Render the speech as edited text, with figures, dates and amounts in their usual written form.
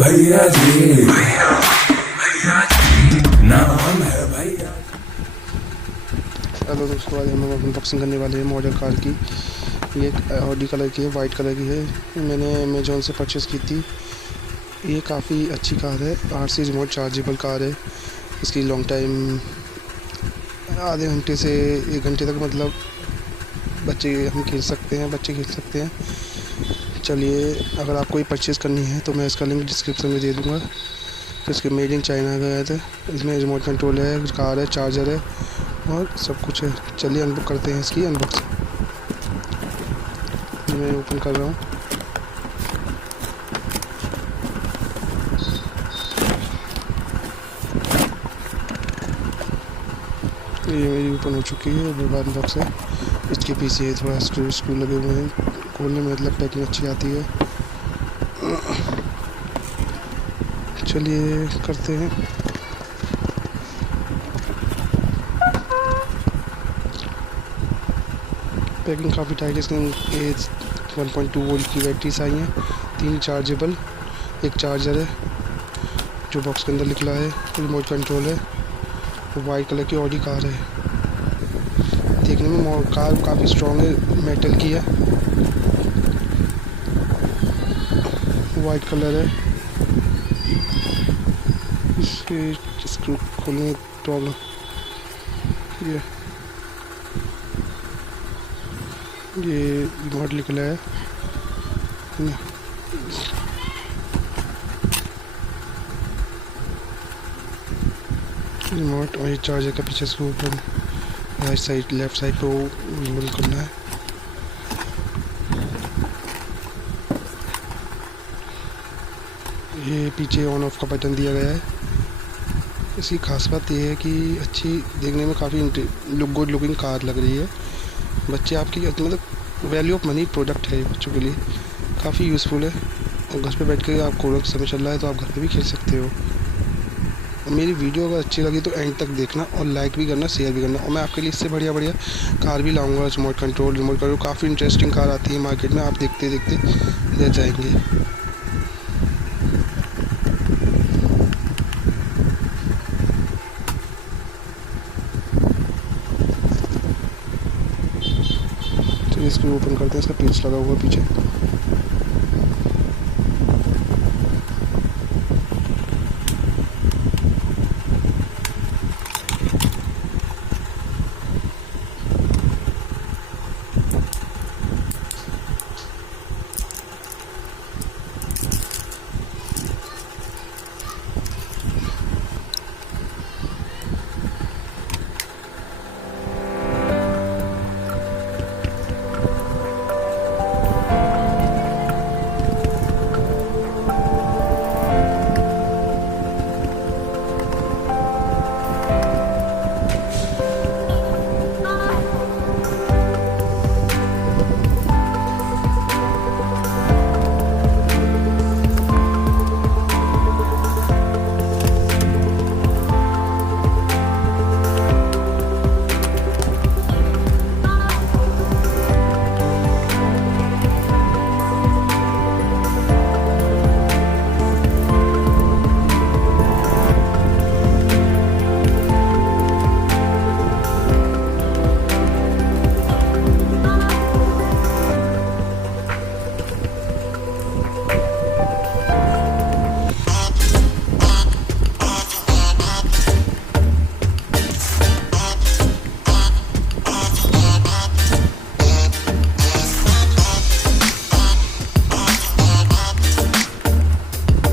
भैया जी, नाम है भैया। हेलो दोस्तों, आज हम अनबॉक्सिंग करने वाले हैं मॉडल कार की। ये ऑडी कलर की है, वाइट कलर की है। मैंने अमेजोन से परचेज़ की थी। ये काफ़ी अच्छी कार है, RC रिमोट चार्जेबल कार है। इसकी लॉन्ग टाइम आधे घंटे से 1 घंटे तक मतलब बच्चे खेल सकते हैं। चलिए, अगर आपको ये परचेज़ करनी है तो मैं इसका लिंक डिस्क्रिप्शन में दे दूँगा। तो इसके मेड इन चाइना गया था। इसमें रिमोट कंट्रोल है, कार है, चार्जर है और सब कुछ है। चलिए अनबॉक्स करते हैं इसकी अनबॉक्सिंग। मैं ओपन कर रहा हूँ। ये मेरी ओपन हो चुकी है। बाद बॉक्स है, इसके पीछे थोड़ा स्क्रू लगे हुए हैं। खोलने में मतलब पैकिंग अच्छी आती है। चलिए करते हैं। पैकिंग काफ़ी टाइट है। इसमें 1.2 वोल्ट की बैटरीज आई हैं, 3 चार्जेबल, एक चार्जर है जो बॉक्स के अंदर निकला है। रिमोट कंट्रोल है। वाइट कलर की ऑडी कार है। देखने में कार काफ़ी स्ट्रॉन्ग है, मेटल की है, वाइट कलर है। इसके स्क्रू खोलने में प्रॉब्लम ये रिमोट निकला है रिमोट, और ये चार्जर का पीछे screw open, right side left side को रोल करना है। ये पीछे ऑन ऑफ का बटन दिया गया है। इसकी खास बात यह है कि अच्छी देखने में काफ़ी गुड लुकिंग कार लग रही है। बच्चे आपकी मतलब वैल्यू ऑफ मनी प्रोडक्ट है। बच्चों के लिए काफ़ी यूज़फुल है। और घर पे बैठ कर आप कोरोना समय चल रहा है तो आप घर पे भी खेल सकते हो। और मेरी वीडियो अगर अच्छी लगी तो एंड तक देखना और लाइक भी करना, शेयर भी करना। और मैं आपके लिए इससे बढ़िया कार भी लाऊंगा। रिमोट कंट्रोल काफ़ी इंटरेस्टिंग कार आती है मार्केट में, आप देखते देखते ले जाएंगे। चलिए इसको ओपन करते हैं। इसका पेच लगा हुआ पीछे।